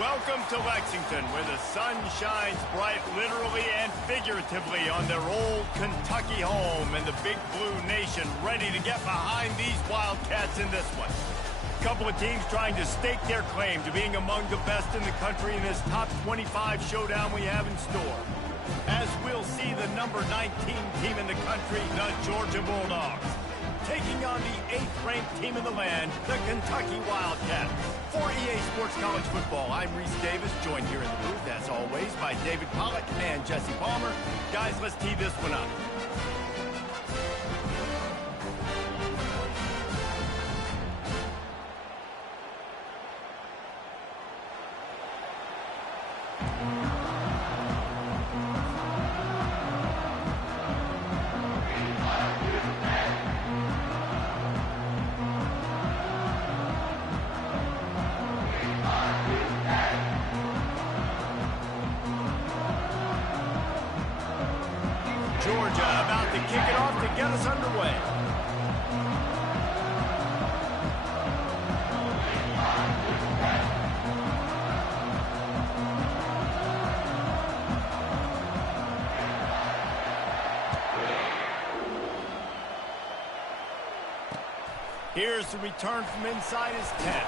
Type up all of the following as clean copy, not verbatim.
Welcome to Lexington, where the sun shines bright literally and figuratively on their old Kentucky home, and the Big Blue Nation ready to get behind these Wildcats in this one. A couple of teams trying to stake their claim to being among the best in the country in this top 25 showdown we have in store. As we'll see the number 19 team in the country, the Georgia Bulldogs, taking on the 8th-ranked team in the land, the Kentucky Wildcats. For EA Sports College Football, I'm Reese Davis, joined here in the booth, as always, by David Pollack and Jesse Palmer. Guys, let's tee this one up. Georgia about to kick it off to get us underway. Here's the return from inside his 10.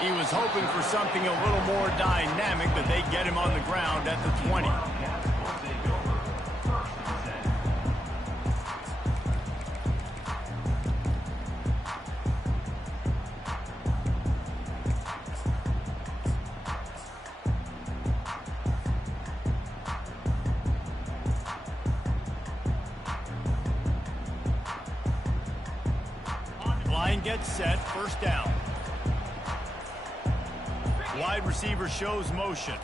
He was hoping for something a little more dynamic, but they get him on the ground at the 20. Line gets set, first down. Wide receiver shows motion.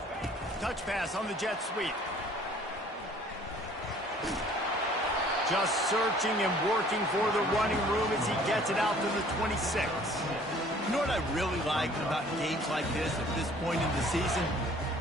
Touch pass on the jet sweep. Just searching and working for the running room as he gets it out to the 26. You know what I really like about games like this at this point in the season?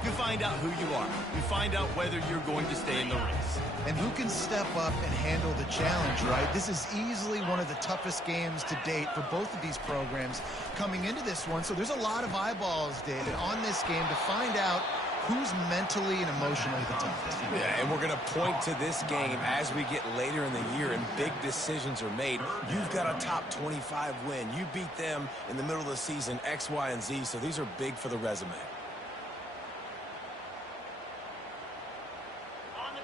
You find out who you are. You find out whether you're going to stay in the race. And who can step up and handle the challenge, right? This is easily one of the toughest games to date for both of these programs coming into this one. So there's a lot of eyeballs, David, on this game to find out who's mentally and emotionally the toughest. Yeah, and we're going to point to this game as we get later in the year and big decisions are made. You've got a top 25 win. You beat them in the middle of the season, X, Y, and Z, so these are big for the resume.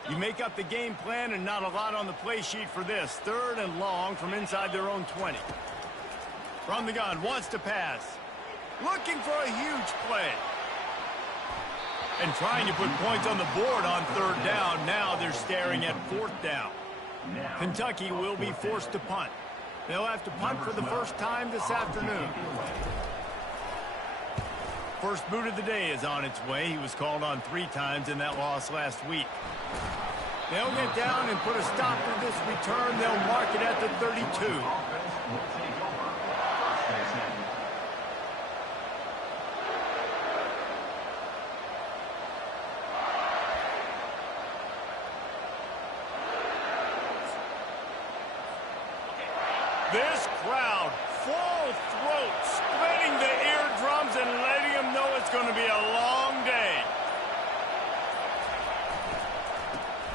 You make up the game plan and not a lot on the play sheet for this. 3rd and long from inside their own 20. From the gun, wants to pass. Looking for a huge play. And trying to put points on the board on 3rd down. Now they're staring at 4th down. Kentucky will be forced to punt. They'll have to punt for the first time this afternoon. First boot of the day is on its way. He was called on 3 times in that loss last week. They'll get down and put a stop to this return. They'll mark it at the 32. This crowd, full throat, splitting the eardrums and letting them know it's going to be a long day.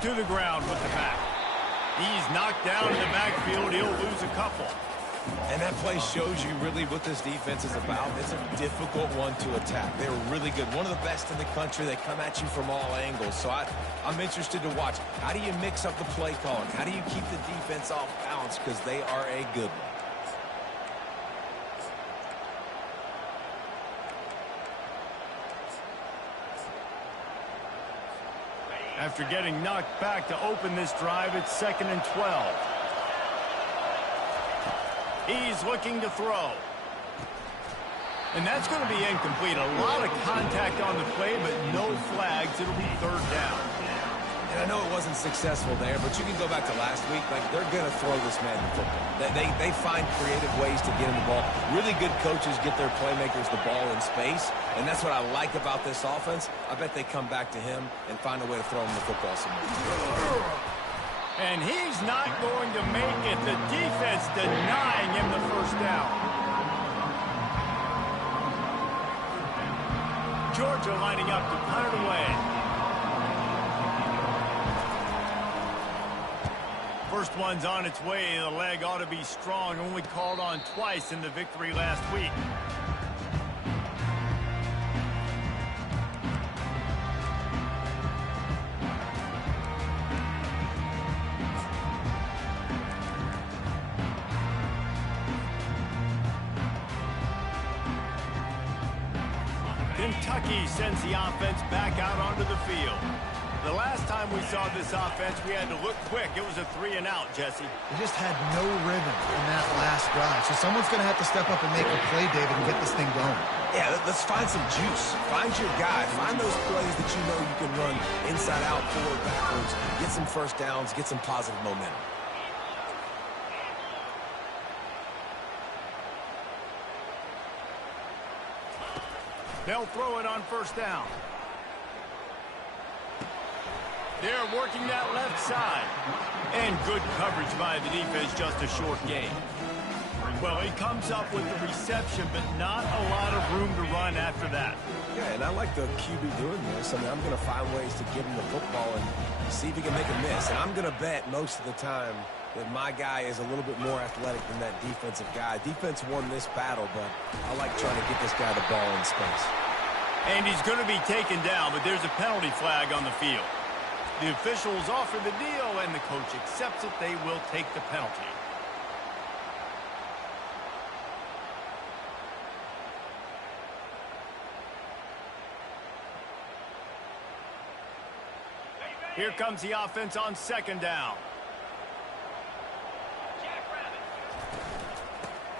To the ground with the back. He's knocked down in the backfield. He'll lose a couple. And that play shows you really what this defense is about. It's a difficult one to attack. They're really good. One of the best in the country. They come at you from all angles. So I'm interested to watch. How do you mix up the play calling? How do you keep the defense off balance? Because they are a good one. After getting knocked back to open this drive, it's 2nd and 12. He's looking to throw. And that's going to be incomplete. A lot of contact on the play, but no flags. It'll be 3rd down. And I know it wasn't successful there, but you can go back to last week. Like, they're going to throw this Madden football. They find creative ways to get him the ball. Really good coaches get their playmakers the ball in space, and that's what I like about this offense. I bet they come back to him and find a way to throw him the football somewhere. And he's not going to make it. The defense denying him the first down. Georgia lining up to punt it away. First one's on its way. The leg ought to be strong. Only called on twice in the victory last week. Kentucky sends the offense back out onto the field. The last time we saw this offense, we had to look quick. It was a 3-and-out, Jesse. They just had no rhythm in that last drive. So someone's going to have to step up and make a play, David, and get this thing going. Yeah, let's find some juice. Find your guy. Find those plays that you know you can run inside out, forward, backwards. Get some first downs. Get some positive momentum. They'll throw it on first down. They're working that left side. And good coverage by the defense, just a short gain. Well, he comes up with the reception, but not a lot of room to run after that. Yeah, and I like the QB doing this. I mean, I'm going to find ways to give him the football and see if he can make a miss. And I'm going to bet most of the time that my guy is a little bit more athletic than that defensive guy. Defense won this battle, but I like trying to get this guy the ball in space. And he's going to be taken down, but there's a penalty flag on the field. The officials offer the deal, and the coach accepts it. They will take the penalty. Here comes the offense on second down.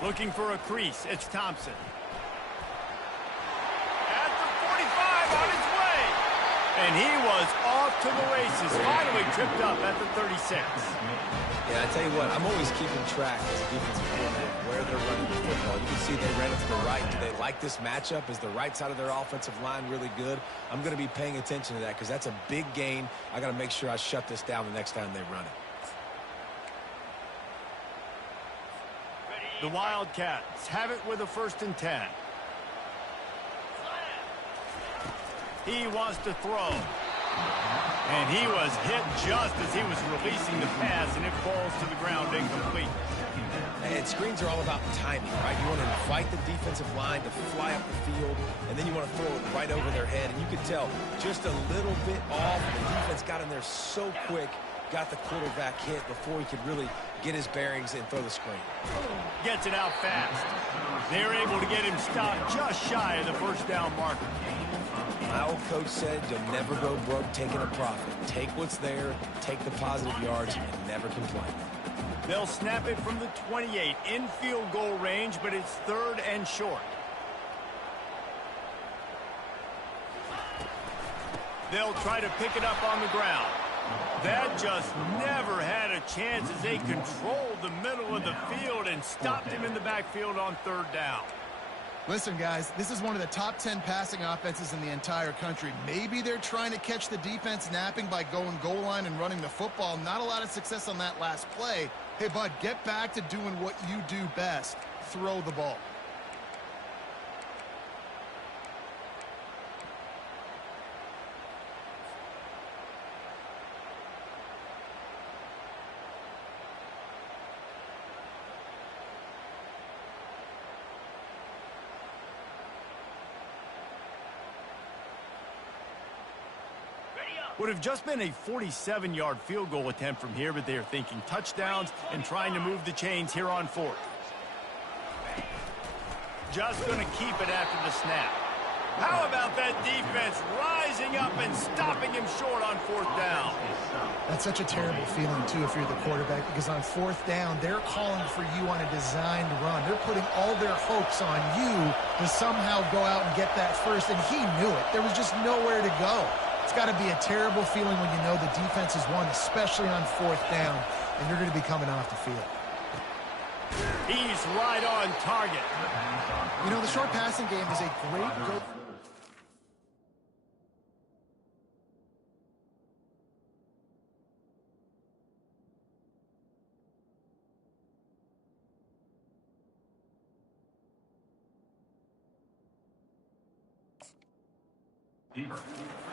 Looking for a crease. It's Thompson. At the 45 on his way. And he was off to the races. Finally tripped up at the 36. Yeah, I tell you what, I'm always keeping track as a defensive coordinator where they're running the football. You can see they ran it to the right. Do they like this matchup? Is the right side of their offensive line really good? I'm going to be paying attention to that because that's a big gain. I got to make sure I shut this down the next time they run it. The Wildcats have it with a 1st and 10. He wants to throw. And he was hit just as he was releasing the pass, and it falls to the ground incomplete. And screens are all about timing, right? You want to invite the defensive line to fly up the field, and then you want to throw it right over their head. And you could tell just a little bit off. The defense got in there so quick, got the quarterback hit before he could really get his bearings and throw the screen. Gets it out fast. They're able to get him stopped just shy of the first down marker. My old coach said you'll never go broke taking a profit. Take what's there, take the positive yards, and never complain. They'll snap it from the 28 in field goal range, but it's 3rd and short. They'll try to pick it up on the ground. That just never had a chance as they controlled the middle of the field and stopped him in the backfield on 3rd down. Listen, guys, this is one of the top 10 passing offenses in the entire country. Maybe they're trying to catch the defense napping by going goal line and running the football. Not a lot of success on that last play. Hey, bud, get back to doing what you do best. Throw the ball. Would have just been a 47-yard field goal attempt from here, but they are thinking touchdowns and trying to move the chains here on 4th. Just going to keep it after the snap. How about that defense rising up and stopping him short on 4th down? That's such a terrible feeling, too, if you're the quarterback, because on 4th down, they're calling for you on a designed run. They're putting all their hopes on you to somehow go out and get that first, and he knew it. There was just nowhere to go. It's got to be a terrible feeling when you know the defense has won, especially on 4th down, and you're going to be coming off the field. He's right on target. You know, the short passing game is a great go.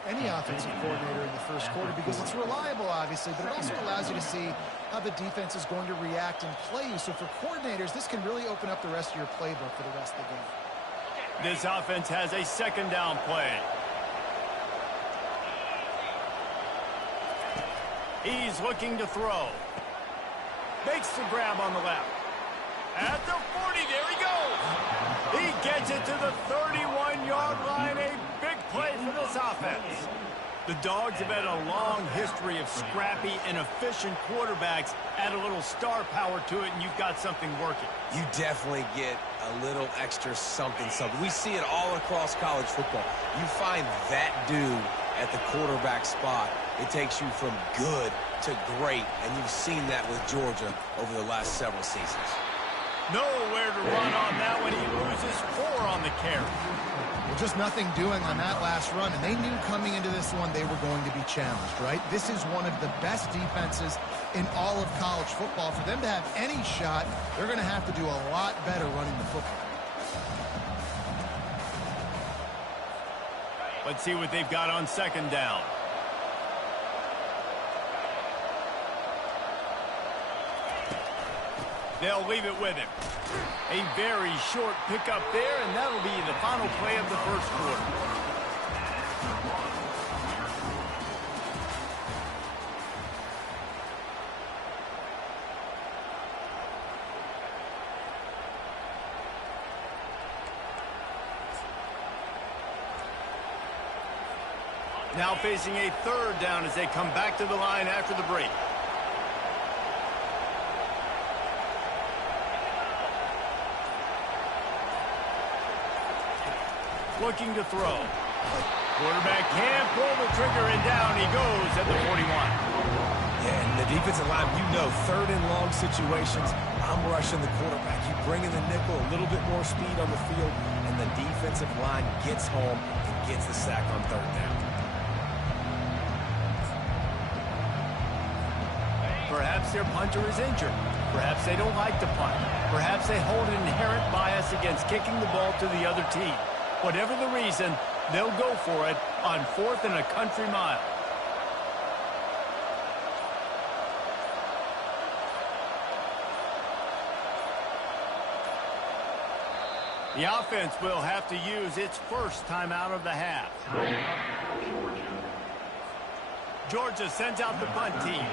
Any offensive coordinator in the first quarter because it's reliable, obviously, but it also allows you to see how the defense is going to react and play you. So for coordinators, this can really open up the rest of your playbook for the rest of the game. This offense has a second down play. He's looking to throw. Makes the grab on the left. At the 40, there he goes. He gets it to the 31-yard line. A big play for this offense. The Dogs have had a long history of scrappy and efficient quarterbacks. Add a little star power to it, and you've got something working. You definitely get a little extra something. We see it all across college football. You find that dude at the quarterback spot, it takes you from good to great, and you've seen that with Georgia over the last several seasons. Nowhere to run on that one. He loses 4 on the carry. Well, just nothing doing on that last run, and they knew coming into this one they were going to be challenged, right? This is one of the best defenses in all of college football. For them to have any shot, they're going to have to do a lot better running the football. Let's see what they've got on second down. They'll leave it with him. A very short pickup there, and that'll be the final play of the first quarter. Now facing a third down as they come back to the line after the break. Looking to throw. Quarterback can't pull the trigger, and down he goes at the 41. Yeah, and the defensive line, you know, third and long situations, I'm rushing the quarterback. You bring in the nickel, a little bit more speed on the field, and the defensive line gets home and gets the sack on third down. Perhaps their punter is injured. Perhaps they don't like to punt. Perhaps they hold an inherent bias against kicking the ball to the other team. Whatever the reason, they'll go for it on 4th and a country mile. The offense will have to use its first timeout of the half. Georgia sends out the punt team.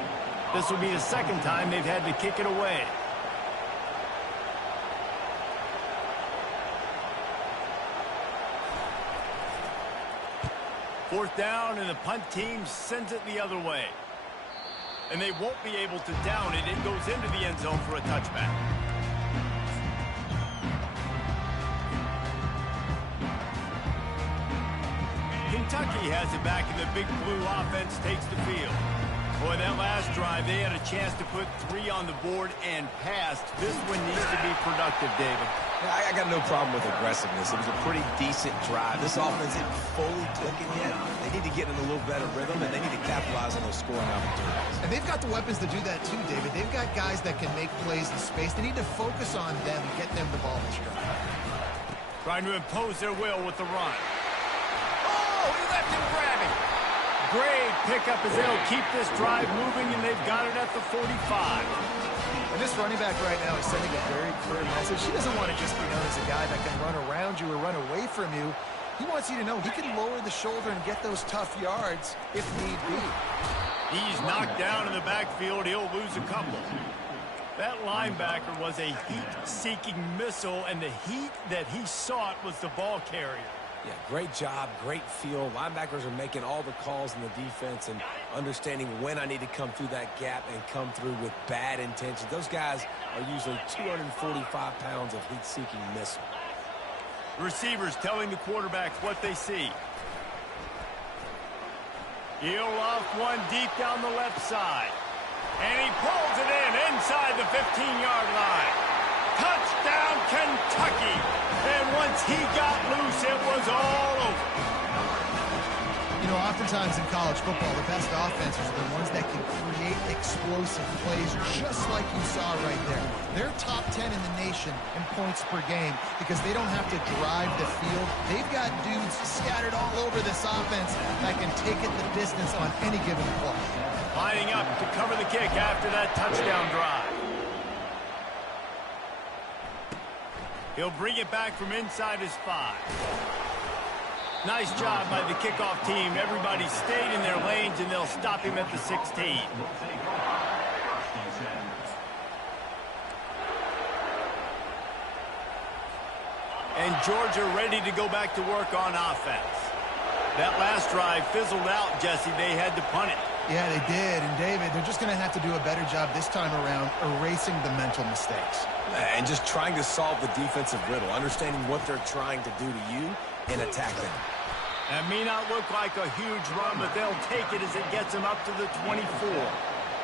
This will be the second time they've had to kick it away. Fourth down, and the punt team sends it the other way. And they won't be able to down it. It goes into the end zone for a touchback. Kentucky has it back, and the Big Blue offense takes the field. Boy, that last drive, they had a chance to put 3 on the board and passed. This one needs to be productive, David. Yeah, I got no problem with aggressiveness. It was a pretty decent drive. This offense isn't fully clicking yet. They need to get in a little better rhythm, and they need to capitalize on those scoring opportunities. And they've got the weapons to do that too, David. They've got guys that can make plays in space. They need to focus on them and get them the ball this year. Trying to impose their will with the run. Oh, he left him grabbing. Great pickup as they'll keep this drive moving, and they've got it at the 45. And this running back right now is sending a very clear message. He doesn't want to just be known as a guy that can run around you or run away from you. He wants you to know he can lower the shoulder and get those tough yards if need be. He's knocked down in the backfield. He'll lose a couple. That linebacker was a heat-seeking missile, and the heat that he sought was the ball carrier. Yeah, great job, great feel. Linebackers are making all the calls in the defense and understanding when I need to come through that gap and come through with bad intentions. Those guys are usually 245 pounds of heat-seeking missile. Receivers telling the quarterbacks what they see. He'll loft one deep down the left side. And he pulls it in inside the 15-yard line. Touchdown, Kentucky. And once he got loose, it was all over. You know, oftentimes in college football, the best offenses are the ones that can create explosive plays, just like you saw right there. They're top 10 in the nation in points per game because they don't have to drive the field. They've got dudes scattered all over this offense that can take it the distance on any given play. Lining up to cover the kick after that touchdown drive. He'll bring it back from inside his 5. Nice job by the kickoff team. Everybody stayed in their lanes, and they'll stop him at the 16. And Georgia ready to go back to work on offense. That last drive fizzled out, Jesse. They had to punt it. Yeah, they did. And, David, they're just going to have to do a better job this time around erasing the mental mistakes. And just trying to solve the defensive riddle, understanding what they're trying to do to you and attack them. That may not look like a huge run, but they'll take it as it gets them up to the 24.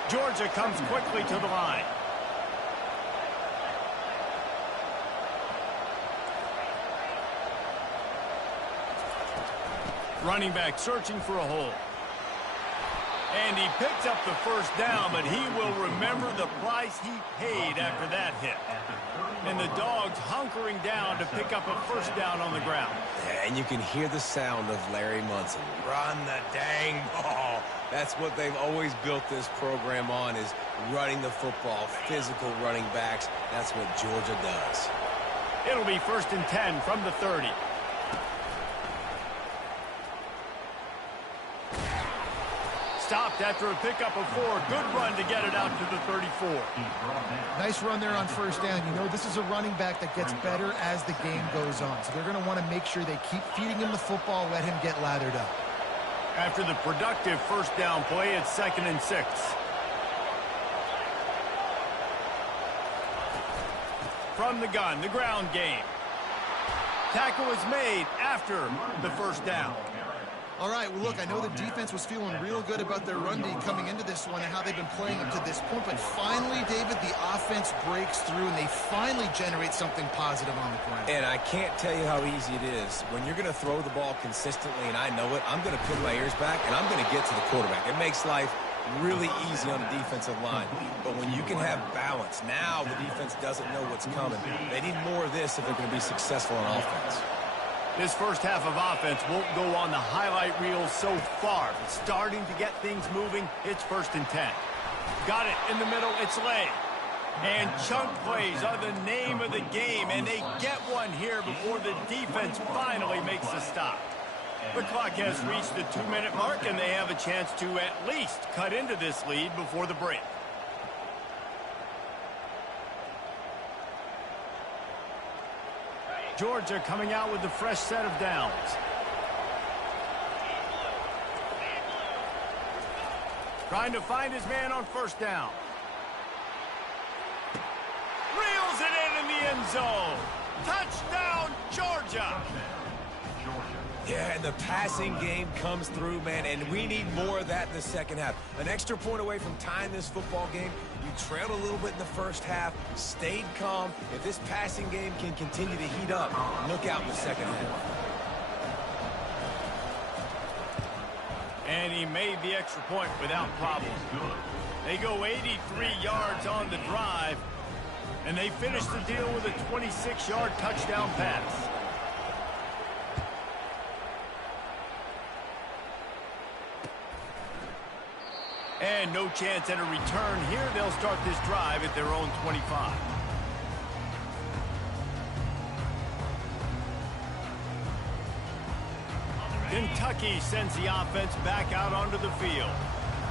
Georgia comes quickly to the line. Running back searching for a hole. And he picks up the first down, but he will remember the price he paid after that hit. And the Dogs hunkering down to pick up a first down on the ground. Yeah, and you can hear the sound of Larry Munson. Run the dang ball. That's what they've always built this program on, is running the football, physical running backs. That's what Georgia does. It'll be 1st and 10 from the 30. Stopped after a pickup of 4. Good run to get it out to the 34. Nice run there on first down. You know, this is a running back that gets better as the game goes on. So they're going to want to make sure they keep feeding him the football, let him get lathered up. After the productive first down play, it's 2nd and 6. From the gun, the ground game. Tackle is made after the first down. All right, well, look, I know the defense was feeling real good about their run D coming into this one and how they've been playing up to this point. But finally, David, the offense breaks through, and they finally generate something positive on the ground. And I can't tell you how easy it is. When you're going to throw the ball consistently, and I know it, I'm going to pin my ears back, and I'm going to get to the quarterback. It makes life really easy on the defensive line. But when you can have balance, now the defense doesn't know what's coming. They need more of this if they're going to be successful on offense. This first half of offense won't go on the highlight reel so far. But starting to get things moving, it's 1st and 10. Got it in the middle, it's Lay. And chunk plays are the name of the game, and they get one here before the defense finally makes a stop. The clock has reached the 2-minute mark, and they have a chance to at least cut into this lead before the break. Georgia coming out with a fresh set of downs. Trying to find his man on first down. Reels it in the end zone. Touchdown, Georgia. Yeah, and the passing game comes through, man, and we need more of that in the second half. An extra point away from tying this football game. You trailed a little bit in the first half, stayed calm. If this passing game can continue to heat up, look out in the second half. And he made the extra point without problem. They go 83 yards on the drive, and they finish the deal with a 26-yard touchdown pass. And no chance at a return here. They'll start this drive at their own 25. Kentucky sends the offense back out onto the field.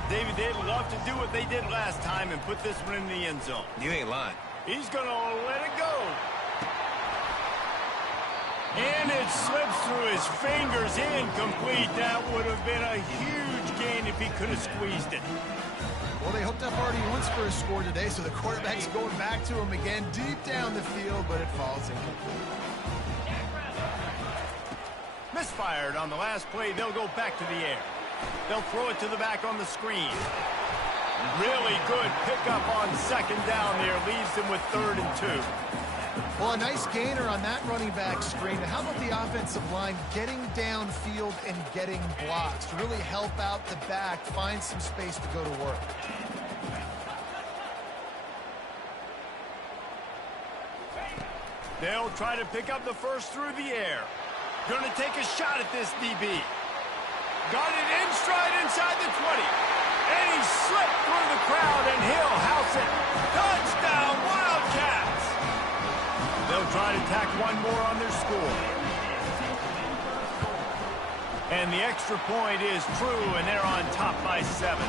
David, they'd love to do what they did last time and put this one in the end zone. You ain't lying. He's going to let it go. And it slips through his fingers, incomplete. That would have been a huge gain if he could have squeezed it. Well, they hooked up already once for a score today, so the quarterback's going back to him again deep down the field, but it falls incomplete. Misfired on the last play. They'll go back to the air. They'll throw it to the back on the screen. Really good pickup on second down there. Leaves them with 3rd and 2. Well, a nice gainer on that running back screen. How about the offensive line getting downfield and getting blocks to really help out the back, find some space to go to work? They'll try to pick up the first through the air. Going to take a shot at this DB. Got it in stride inside the 20. And he slipped through the crowd, and he'll house it. Touchdown, Wildcats! They'll try to tack one more on their score. And the extra point is true, and they're on top by 7.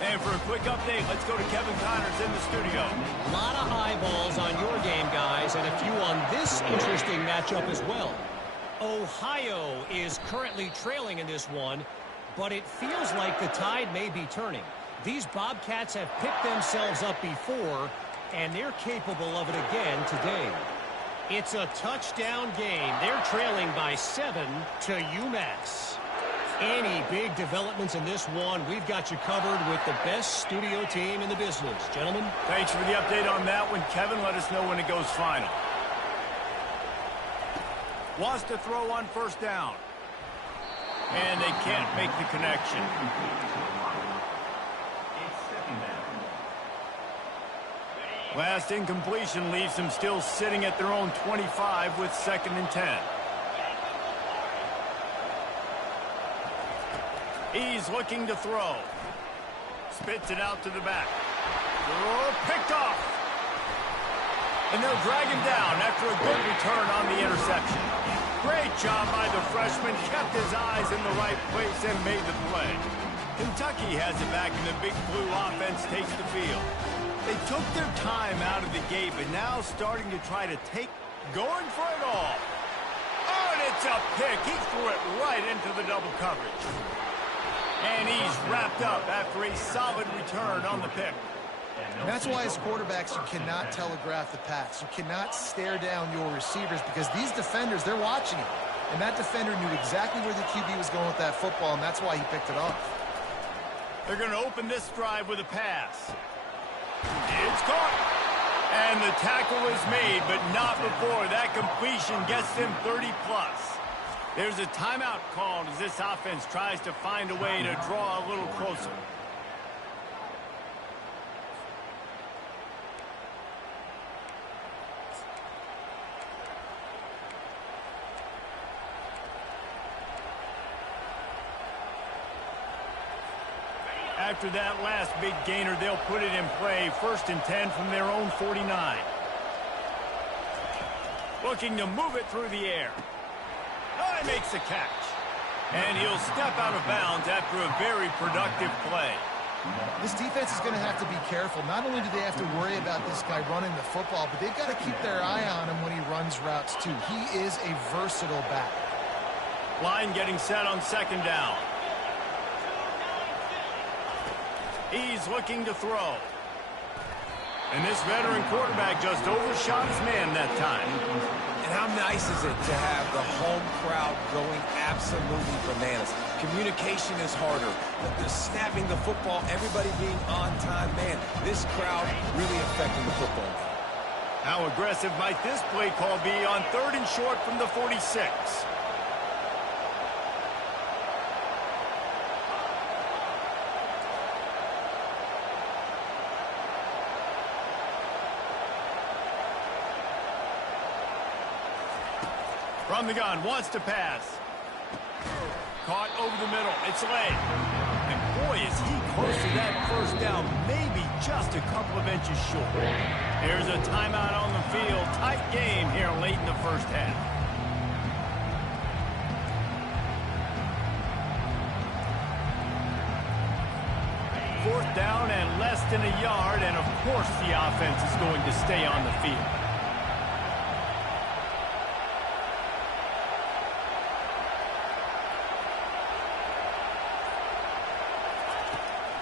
And for a quick update, let's go to Kevin Connors in the studio. A lot of eyeballs on your game, guys, and a few on this interesting matchup as well. Ohio is currently trailing in this one, but it feels like the tide may be turning. These Bobcats have picked themselves up before, and they're capable of it again today. It's a touchdown game. They're trailing by 7 to UMass. Any big developments in this one, we've got you covered with the best studio team in the business. Gentlemen. Thanks for the update on that one, Kevin. Let us know when it goes final. Wants to throw on first down. And they can't make the connection. Last incompletion leaves them still sitting at their own 25 with 2nd and 10. He's looking to throw. Spits it out to the back. Oh, picked off. And they'll drag him down after a good return on the interception. Great job by the freshman. Kept his eyes in the right place and made the play. Kentucky has it back, and the Big Blue offense takes the field. They took their time out of the gate, but now starting to try to going for it all. Oh, and it's a pick. He threw it right into the double coverage. And he's wrapped up after a solid return on the pick. And that's why as quarterbacks you cannot telegraph the pass. You cannot stare down your receivers because these defenders, they're watching it. And that defender knew exactly where the QB was going with that football, and that's why he picked it off. They're going to open this drive with a pass. It's caught. And the tackle is made, but not before that completion gets them 30-plus. There's a timeout called as this offense tries to find a way to draw a little closer. After that last big gainer, they'll put it in play. 1st and 10 from their own 49. Looking to move it through the air. Oh, he makes the catch. And he'll step out of bounds after a very productive play. This defense is going to have to be careful. Not only do they have to worry about this guy running the football, but they've got to keep their eye on him when he runs routes too. He is a versatile back. Line getting set on 2nd down. He's looking to throw. And this veteran quarterback just overshot his man that time. And how nice is it to have the home crowd going absolutely bananas? Communication is harder. The snapping the football, everybody being on time. Man, this crowd really affecting the football game. How aggressive might this play call be on 3rd and short from the 46? From the gun, wants to pass. Caught over the middle. It's late. And boy, is he close to that first down. Maybe just a couple of inches short. There's a timeout on the field. Tight game here late in the first half. Fourth down and less than a yard. And of course the offense is going to stay on the field.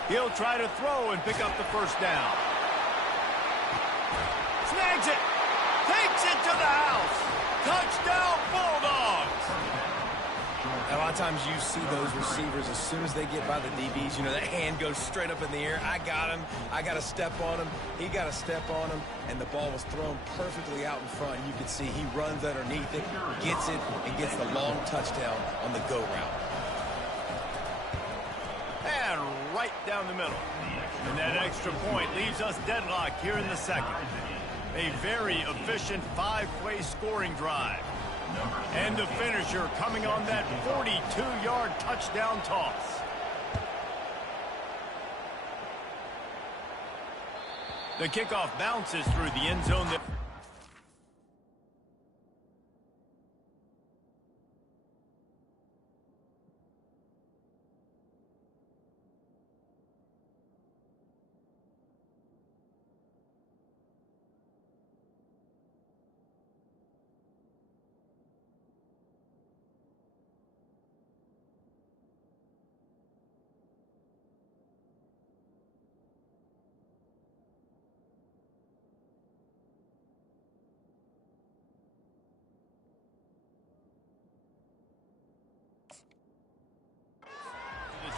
He'll try to throw and pick up the first down. Snags it. Takes it to the house. Touchdown, Bulldogs. And lot of times you see those receivers, as soon as they get by the DBs, you know, that hand goes straight up in the air. I got him. I got to step on him. He got to step on him. And the ball was thrown perfectly out in front. You can see he runs underneath it, gets it, and gets the long touchdown on the go route. And right down the middle. And that extra point leaves us deadlocked here in the second. A very efficient 5-play scoring drive. And the finisher coming on that 42-yard touchdown toss. The kickoff bounces through the end zone. The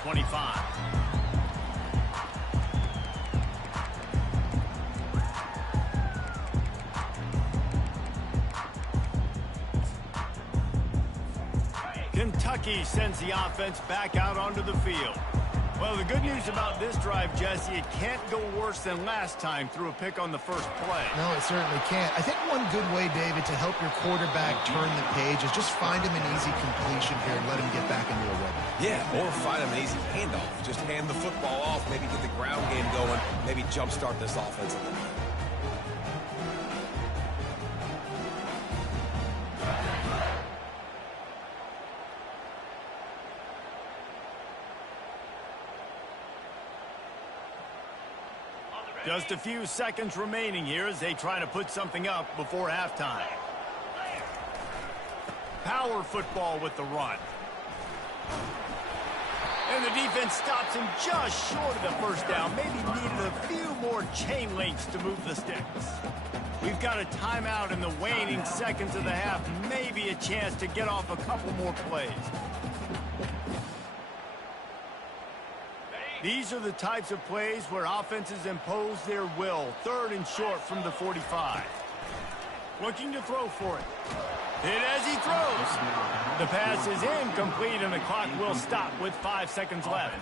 25. Kentucky sends the offense back out onto the field. Well, the good news about this drive, Jesse, it can't go worse than last time through a pick on the first play. No, it certainly can't. I think one good way, David, to help your quarterback turn the page is just find him an easy completion here and let him get back into a rhythm. Yeah, or find him an easy handoff. Just hand the football off, maybe get the ground game going, maybe jumpstart this offense a little bit. Just a few seconds remaining here as they try to put something up before halftime. Power football with the run. And the defense stops him just short of the first down. Maybe needed a few more chain links to move the sticks. We've got a timeout in the waning seconds of the half. Maybe a chance to get off a couple more plays. These are the types of plays where offenses impose their will. 3rd and short from the 45. Looking to throw for it. Hit as he throws. The pass is incomplete, and the clock will stop with 5 seconds left.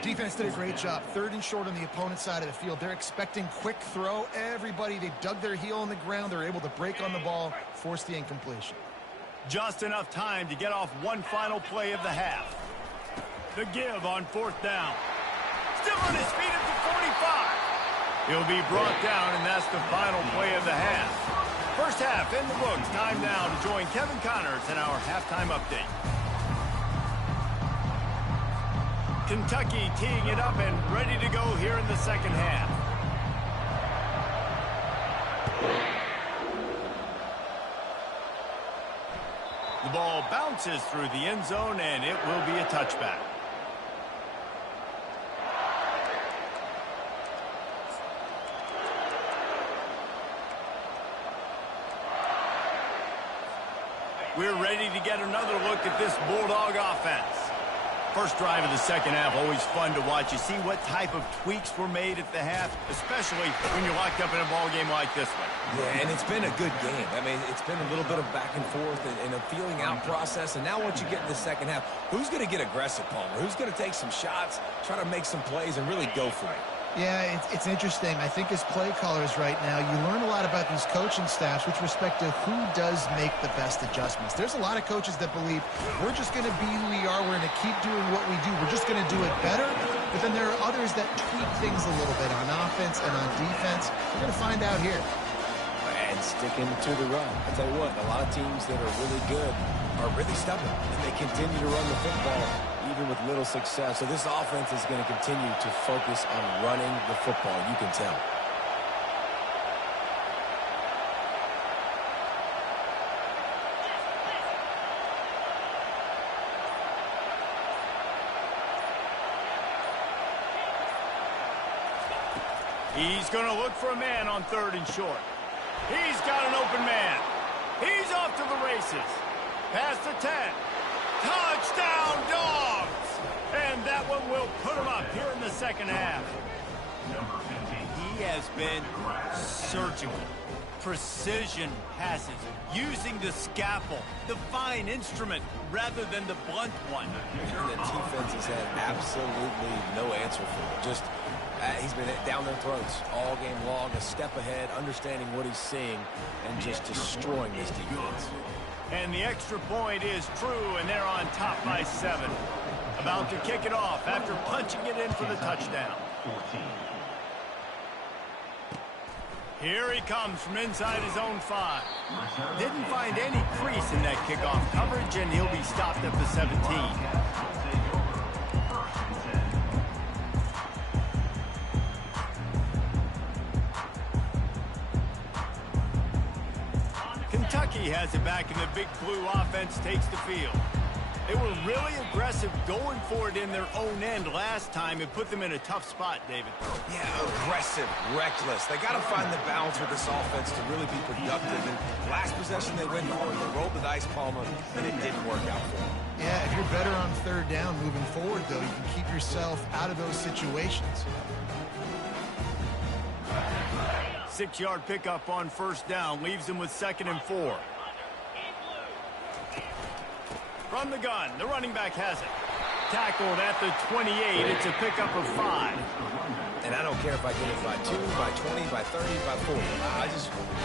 Defense did a great job. 3rd and short on the opponent's side of the field. They're expecting quick throw. Everybody, they dug their heel on the ground. They're able to break on the ball, force the incompletion. Just enough time to get off one final play of the half. The give on 4th down. Still on his feet at the 45. He'll be brought down, and that's the final play of the half. First half in the books. Time now to join Kevin Connors in our halftime update. Kentucky teeing it up and ready to go here in the second half. The ball bounces through the end zone, and it will be a touchback. We're ready to get another look at this Bulldog offense. First drive of the second half, always fun to watch. You see what type of tweaks were made at the half, especially when you're locked up in a ball game like this one. Yeah, and it's been a good game. I mean, it's been a little bit of back and forth and a feeling out process. And now once you get in the second half, who's going to get aggressive, Palmer? Who's going to take some shots, try to make some plays, and really go for it? Yeah, it's interesting. I think as play callers right now, you learn a lot about these coaching staffs with respect to who does make the best adjustments. There's a lot of coaches that believe we're just going to be who we are. We're going to keep doing what we do. We're just going to do it better. But then there are others that tweak things a little bit on offense and on defense. We're going to find out here. And sticking to the run. I tell you what, a lot of teams that are really good are really stubborn, and they continue to run the football even with little success. So this offense is going to continue to focus on running the football. You can tell. He's going to look for a man on 3rd and short. He's got an open man. He's off to the races. Past the 10. Touchdown, Dogs! And that one will put them up here in the second half. He has been surgical. Precision passes, using the scalpel, the fine instrument, rather than the blunt one. And the defense has had absolutely no answer for it. Just, he's been down their throats all game long, a step ahead, understanding what he's seeing, and just destroying this defense. And the extra point is true, and they're on top by 7. About to kick it off after punching it in for the touchdown. Here he comes from inside his own 5. Didn't find any crease in that kickoff coverage, and he'll be stopped at the 17. Kentucky has it back, and the Big Blue offense takes the field. They were really aggressive going for it in their own end last time. It put them in a tough spot, David. Yeah, aggressive, reckless. They got to find the balance with this offense to really be productive. And last possession, they went hard. They rolled the dice, Palmer, and it didn't work out for them. Yeah, if you're better on third down moving forward, though, you can keep yourself out of those situations. 6-yard pickup on first down leaves them with 2nd and 4. From the gun, the running back has it. Tackled at the 28. It's a pickup of 5. And I don't care if I get it by 2, by 20, by 30, by 40. I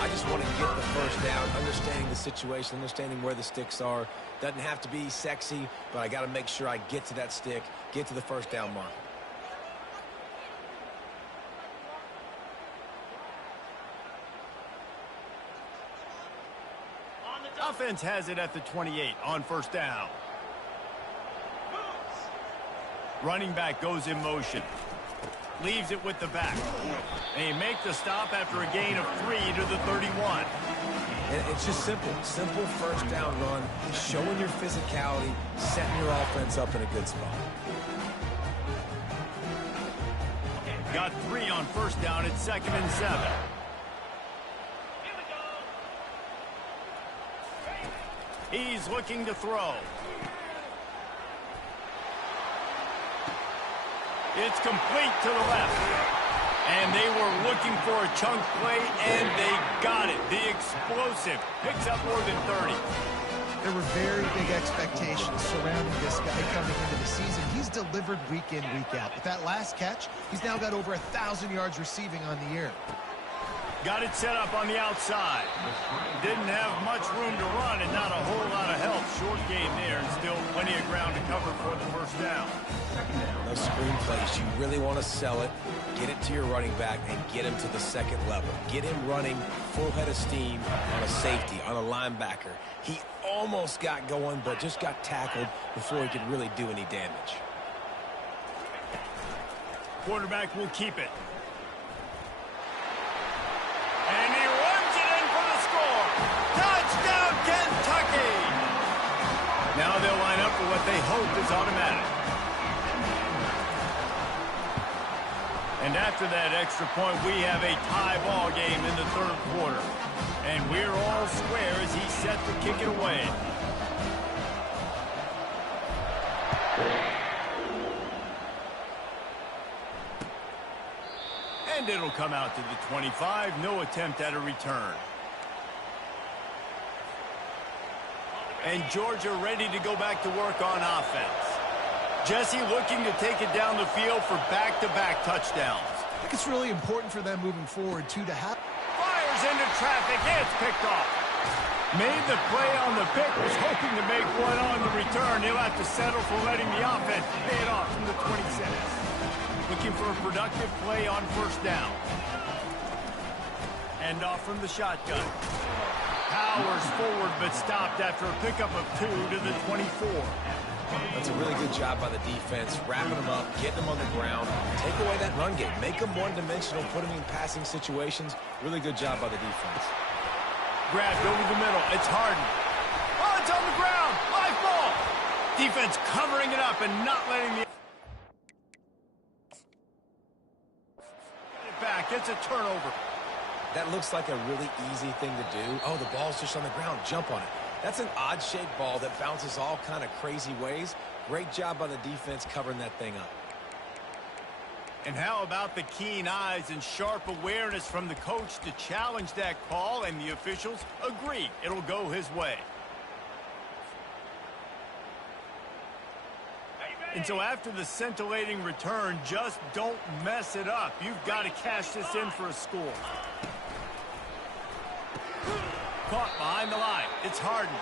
just want to get the first down, understanding the situation, understanding where the sticks are. Doesn't have to be sexy, but I got to make sure I get to that stick, get to the first down mark. Offense has it at the 28 on first down. Running back goes in motion. Leaves it with the back. They make the stop after a gain of 3 to the 31. And it's just simple. Simple first down run, showing your physicality, setting your offense up in a good spot. Got 3 on first down at 2nd and 7. He's looking to throw. It's complete to the left. And they were looking for a chunk play, and they got it. The explosive picks up more than 30. There were very big expectations surrounding this guy coming into the season. He's delivered week in, week out. With that last catch, he's now got over 1,000 yards receiving on the year. Got it set up on the outside. Didn't have much room to run and not a whole lot of help. Short game there and still plenty of ground to cover for the first down. Those screen plays, you really want to sell it, get it to your running back, and get him to the second level. Get him running full head of steam on a safety, on a linebacker. He almost got going, but just got tackled before he could really do any damage. Quarterback will keep it. And he runs it in for the score. Touchdown, Kentucky! Now they'll line up for what they hope is automatic. And after that extra point, we have a tie ball game in the 3rd quarter. And we're all square as he's set to kick it away. And it'll come out to the 25. No attempt at a return. And Georgia ready to go back to work on offense. Jesse looking to take it down the field for back-to-back touchdowns. I think it's really important for them moving forward, too, to have... Fires into traffic. It's picked off. Made the play on the pick. Was hoping to make one on the return. He'll have to settle for letting the offense pay it off from the 26. Looking for a productive play on first down. End off from the shotgun. Powers forward, but stopped after a pickup of 2 to the 24. That's a really good job by the defense, wrapping them up, getting them on the ground, take away that run game, make them one-dimensional, put them in passing situations. Really good job by the defense. Grabbed over the middle. It's Harden. Oh, it's on the ground. Live ball. Defense covering it up and not letting the... Get it back. It's a turnover. That looks like a really easy thing to do. Oh, the ball's just on the ground. Jump on it. That's an odd-shaped ball that bounces all kind of crazy ways. Great job by the defense covering that thing up. And how about the keen eyes and sharp awareness from the coach to challenge that call, and the officials agree it'll go his way. And so after the scintillating return, just don't mess it up. You've got to cash this in for a score. Caught behind the line. It's Harden.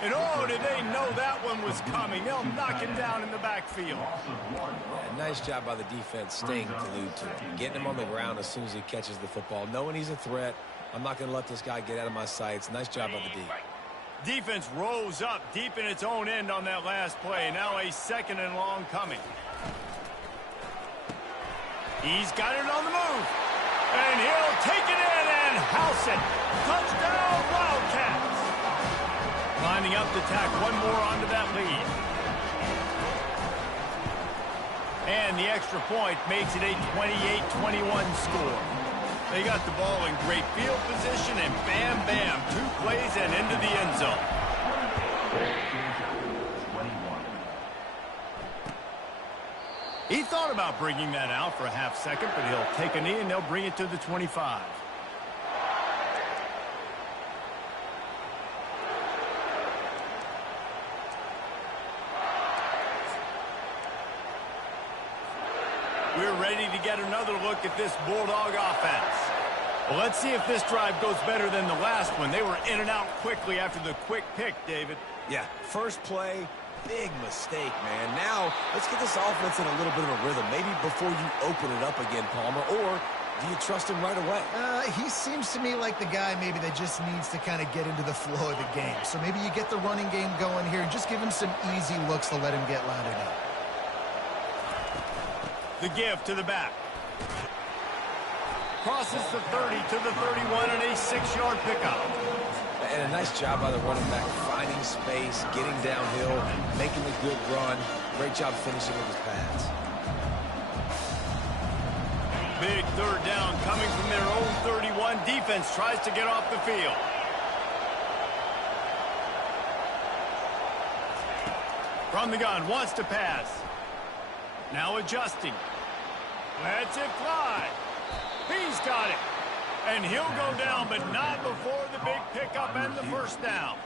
And oh, did they know that one was coming? They'll knock him down in the backfield. Yeah, nice job by the defense staying glued to him. Getting him on the ground as soon as he catches the football. Knowing he's a threat. I'm not going to let this guy get out of my sights. Nice job by the D. Defense rose up deep in its own end on that last play. Now a second and long coming. He's got it on the move. And he'll take it in and house it. Touchdown, Wildcats. Lining up to tack one more onto that lead. And the extra point makes it a 28-21 score. They got the ball in great field position, and bam, bam, 2 plays and into the end zone. He thought about bringing that out for a half second, but he'll take a knee and they'll bring it to the 25. We're ready to get another look at this Bulldog offense. Well, let's see if this drive goes better than the last one. They were in and out quickly after the quick pick, David. Yeah, first play, big mistake, man. Now, let's get this offense in a little bit of a rhythm. Maybe before you open it up again, Palmer, or do you trust him right away? He seems to me like the guy maybe that just needs to kind of get into the flow of the game. So maybe you get the running game going here and just give him some easy looks to let him get lathered up. The give to the back. Crosses the 30 to the 31 and a 6-yard pickup. And a nice job by the running back, finding space, getting downhill, making a good run. Great job finishing with his pads. Big third down coming from their own 31. Defense tries to get off the field. From the gun, wants to pass. Now adjusting. Lets it fly. He's got it. And he'll go down, but not before the big pickup and the first down.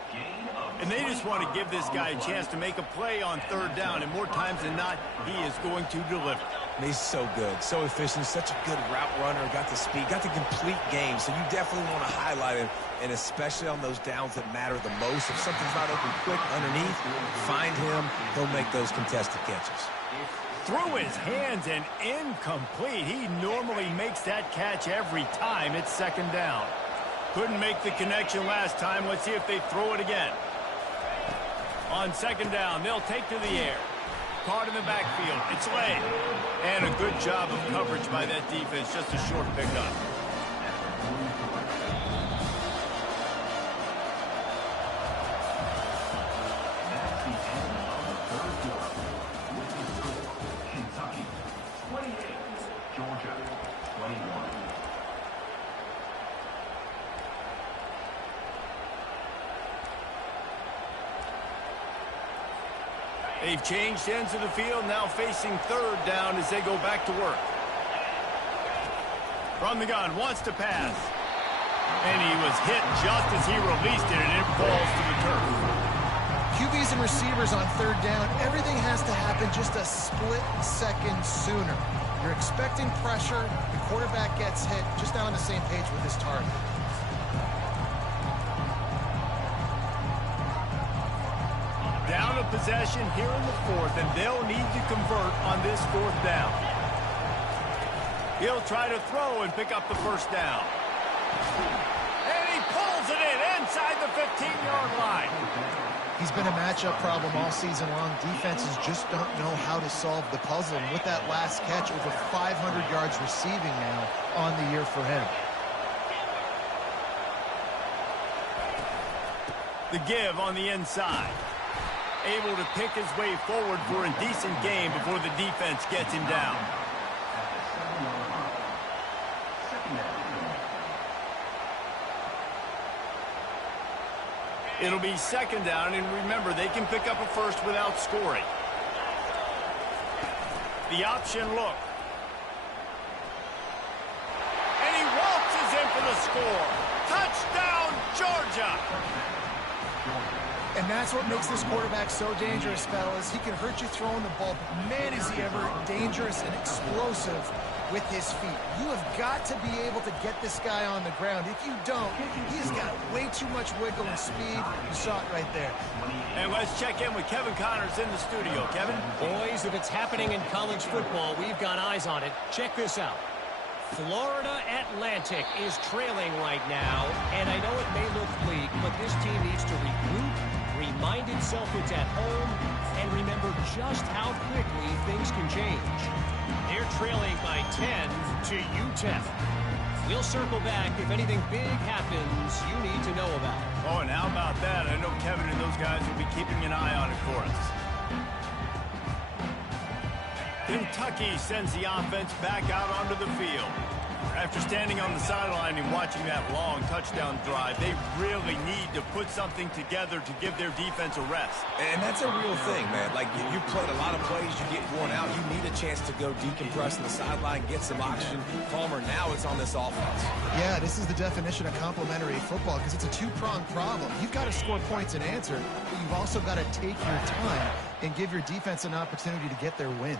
And they just want to give this guy a chance to make a play on third down, and more times than not, he is going to deliver. And he's so good, so efficient, such a good route runner, got the speed, got the complete game, so you definitely want to highlight him, and especially on those downs that matter the most. If something's not open quick underneath, find him, he'll make those contested catches. Through his hands and incomplete. He normally makes that catch every time. It's second down. Couldn't make the connection last time. Let's see if they throw it again. On second down, they'll take to the air. Caught in the backfield. It's late. And a good job of coverage by that defense. Just a short pickup. They've changed ends of the field, now facing third down as they go back to work. From the gun, wants to pass. And he was hit just as he released it, and it falls to the turf. QBs and receivers on third down, everything has to happen just a split second sooner. You're expecting pressure, the quarterback gets hit, just not on the same page with his target. Down a possession here in the fourth, and they'll need to convert on this fourth down. He'll try to throw and pick up the first down. And he pulls it in inside the 15-yard line. He's been a matchup problem all season long. Defenses just don't know how to solve the puzzle. And with that last catch, over 500 yards receiving now on the year for him. The give on the inside. Able to pick his way forward for a decent game before the defense gets him down. It'll be second down, and remember, they can pick up a first without scoring. The option look. And he waltzes in for the score. Touchdown, Georgia! And that's what makes this quarterback so dangerous, fellas. He can hurt you throwing the ball, but man, is he ever dangerous and explosive with his feet. You have got to be able to get this guy on the ground. If you don't, he's got way too much wiggle and speed. You saw it right there. And let's check in with Kevin Connors in the studio. Kevin? Boys, if it's happening in college football, we've got eyes on it. Check this out. Florida Atlantic is trailing right now, and I know it may look bleak, but this team needs to regroup, remind itself it's at home, and remember just how quickly things can change. They're trailing by 10 to UTEP. We'll circle back if anything big happens you need to know about. Oh, and how about that? I know Kevin and those guys will be keeping an eye on it for us. Kentucky sends the offense back out onto the field. After standing on the sideline and watching that long touchdown drive, they really need to put something together to give their defense a rest. And that's a real thing, man. Like, you played a lot of plays, you get worn out, you need a chance to go decompress on the sideline, get some oxygen. Palmer, now it's on this offense. Yeah, this is the definition of complementary football because it's a two-pronged problem. You've got to score points and answer, but you've also got to take your time and give your defense an opportunity to get their win.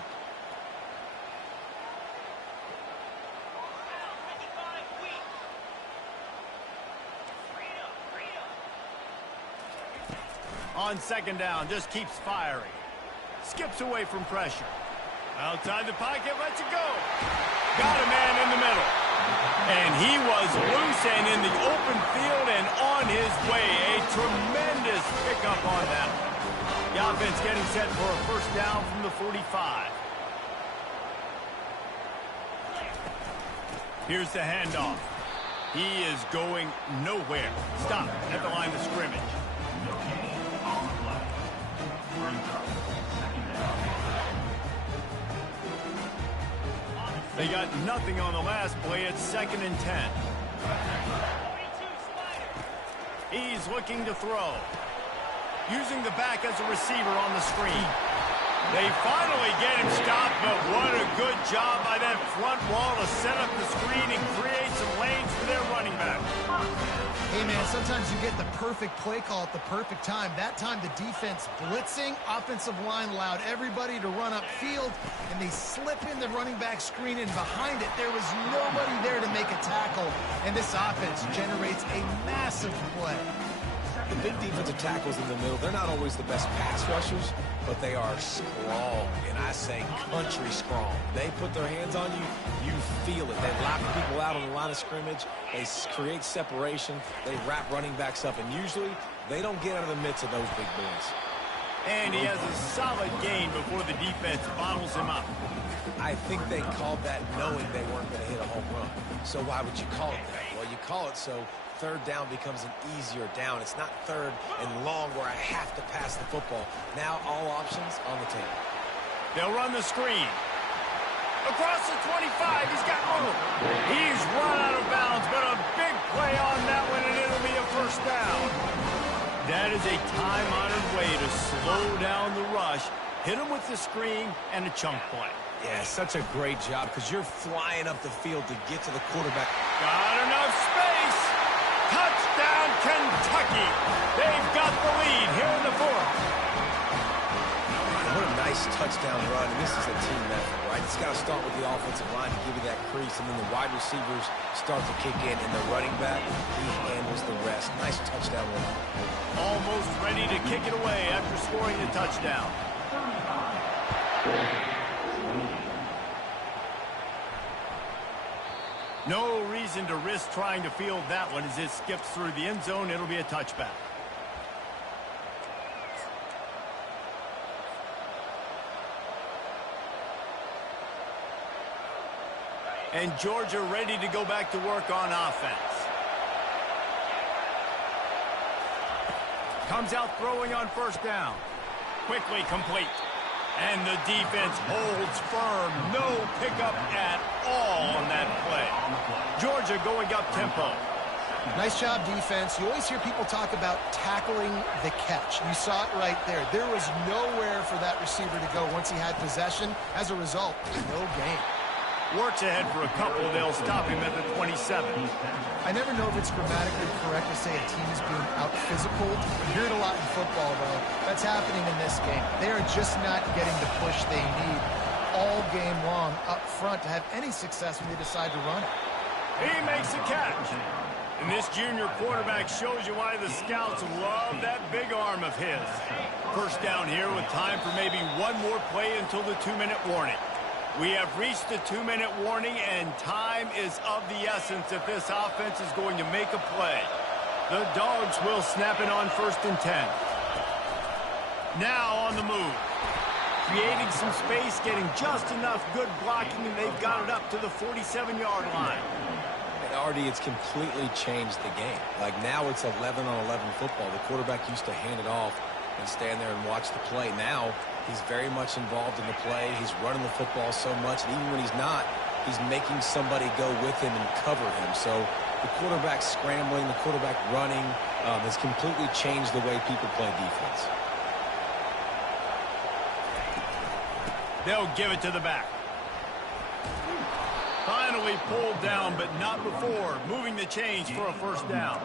On second down, just keeps firing. Skips away from pressure. Outside the pocket, lets it go. Got a man in the middle. And he was loose and in the open field and on his way. A tremendous pickup on that. The offense getting set for a first down from the 45. Here's the handoff. He is going nowhere. Stop at the line of scrimmage. They got nothing on the last play. It's 2nd and 10. He's looking to throw. Using the back as a receiver on the screen. They finally get him stopped, but what a good job by that front wall to set up the screen and create some lanes for their running back. Hey, man, sometimes you get the perfect play call at the perfect time. That time the defense blitzing, offensive line allowed everybody to run upfield, and they slip in the running back screen, and behind it there was nobody there to make a tackle, and this offense generates a massive play. The big defensive tackles in the middle, they're not always the best pass rushers, but they are strong, and I say country strong. They put their hands on you, you feel it. They lock people out on the line of scrimmage. They create separation. They wrap running backs up, and usually they don't get out of the midst of those big boys. And he has a solid gain before the defense bottles him up. I think they called that knowing they weren't going to hit a home run. So why would you call it that? Well, you call it so third down becomes an easier down. It's not third and long where I have to pass the football. Now all options on the table. They'll run the screen. Across the 25, he's got room. He's run out of bounds, but a big play on that one, and it'll be a first down. That is a time-honored way to slow down the rush, hit him with the screen, and a chunk play. Yeah, such a great job because you're flying up the field to get to the quarterback. Got enough space. Touchdown, Kentucky. They've got the lead here in the fourth. What a nice touchdown run. And this is a team effort, right? It's got to start with the offensive line to give you that crease, and then the wide receivers start to kick in, and the running back, he handles the rest. Nice touchdown run. Almost ready to kick it away after scoring the touchdown. No reason to risk trying to field that one as it skips through the end zone. It'll be a touchback. And Georgia ready to go back to work on offense. Comes out throwing on first down. Quickly complete. And the defense holds firm. No pickup at all on that play. Georgia going up tempo. Nice job, defense. You always hear people talk about tackling the catch. You saw it right there. There was nowhere for that receiver to go once he had possession. As a result, no gain. Works ahead for a couple. They'll stop him at the 27. I never know if it's grammatically correct to say a team is being out-physical. You hear it a lot in football, though. That's happening in this game. They are just not getting the push they need all game long up front to have any success when they decide to run it. He makes a catch. And this junior quarterback shows you why the scouts love that big arm of his. First down here with time for maybe one more play until the 2-minute warning. We have reached the 2-minute warning, and time is of the essence if this offense is going to make a play. The Dogs will snap it on 1st and 10. Now on the move. Creating some space, getting just enough good blocking, and they've got it up to the 47-yard line. And Artie, it's completely changed the game. Like now it's 11-on-11 football. The quarterback used to hand it off and stand there and watch the play. Now he's very much involved in the play. He's running the football so much, and even when he's not, he's making somebody go with him and cover him. So the quarterback scrambling, the quarterback running has completely changed the way people play defense. They'll give it to the back. Finally pulled down, but not before. Moving the chains for a first down.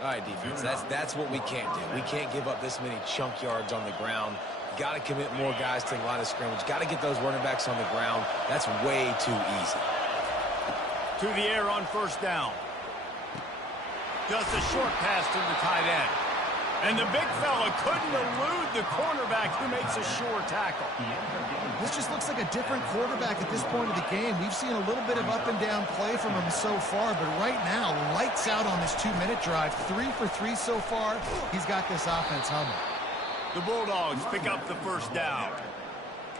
All right, defense, that's what we can't do. We can't give up this many chunk yards on the ground. Got to commit more guys to the line of scrimmage. Got to get those running backs on the ground. That's way too easy. To the air on first down. Just a short pass to the tight end. And the big fella couldn't elude the cornerback who makes a sure tackle. This just looks like a different quarterback at this point of the game. We've seen a little bit of up and down play from him so far, but right now, lights out on this 2-minute drive. 3 for 3 so far. He's got this offense humming. The Bulldogs pick up the first down.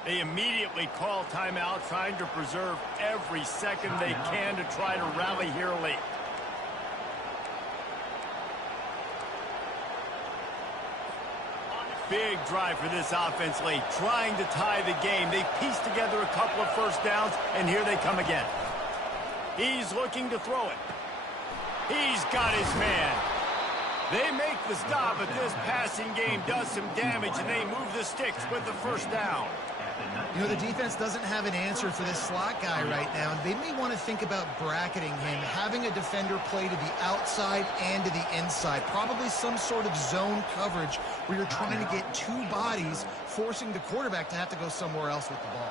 They immediately call timeout, trying to preserve every second they can to try to rally here late. Big drive for this offense late, trying to tie the game. They pieced together a couple of first downs, and here they come again. He's looking to throw it. He's got his man. They make the stop, but this passing game does some damage, and they move the sticks with the first down. You know, the defense doesn't have an answer for this slot guy right now, and they may want to think about bracketing him, having a defender play to the outside and to the inside. Probably some sort of zone coverage where you're trying to get two bodies, forcing the quarterback to have to go somewhere else with the ball.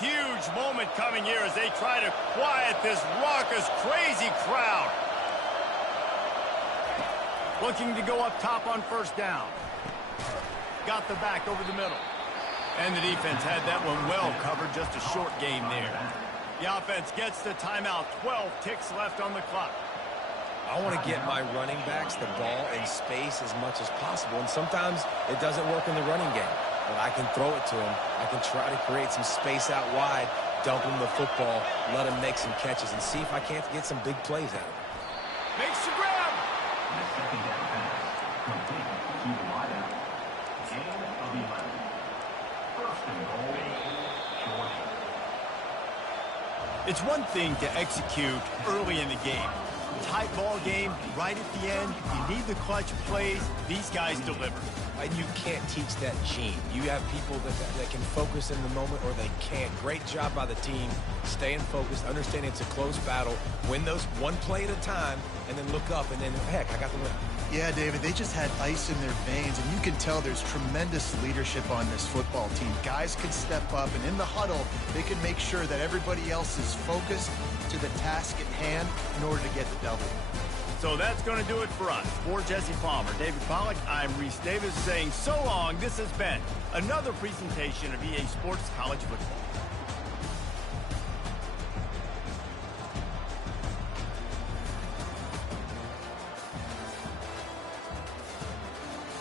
Huge moment coming here as they try to quiet this raucous, crazy crowd. Looking to go up top on first down. Got the back over the middle. And the defense had that one well covered, just a short game there. The offense gets the timeout, 12 ticks left on the clock. I want to get my running backs the ball in space as much as possible, and sometimes it doesn't work in the running game. But I can throw it to him. I can try to create some space out wide, dump him the football, let him make some catches, and see if I can't get some big plays out of him. Makes the grab. It's one thing to execute early in the game. Tight ball game, right at the end, you need the clutch plays. These guys deliver. And you can't teach that gene. You have people that can focus in the moment or they can't. Great job by the team, staying focused, understanding it's a close battle, win those one play at a time, and then look up, and then, heck, I got the win. Yeah, David, they just had ice in their veins, and you can tell there's tremendous leadership on this football team. Guys can step up, and in the huddle, they can make sure that everybody else is focused to the task at hand in order to get the W. So that's going to do it for us. For Jesse Palmer, David Pollack, I'm Reese Davis saying so long. This has been another presentation of EA Sports College Football.